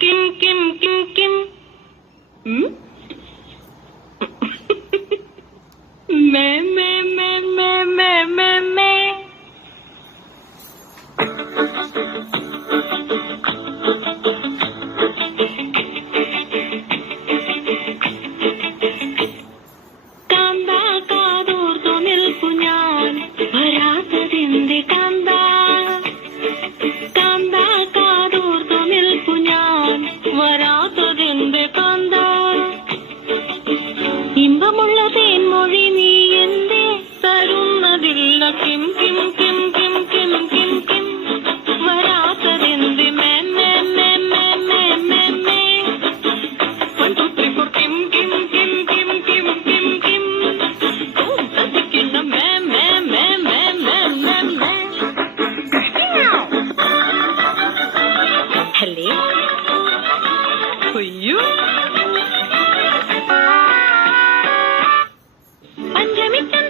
Kim കിം കിം കിം മേ മേ മേ മേ മേ മേ മേ ഇമ്പമുള്ള തേൻമൊഴി നീ എന്തേ തരുന്നതില്ല കിം കിം കിം കിം കിം കിം കിം വരാത്തതെന്ത് മേ മേ മേ മേ മേ മേ മേ 1 2 3 4 കിം കിം കിം കിം കിം കിം കിം സതിക്കുന്ന മേ മേ മേ മേ മേ മേ മേ ഹലേ അയ്യോ പഞ്ചമിക്കൻ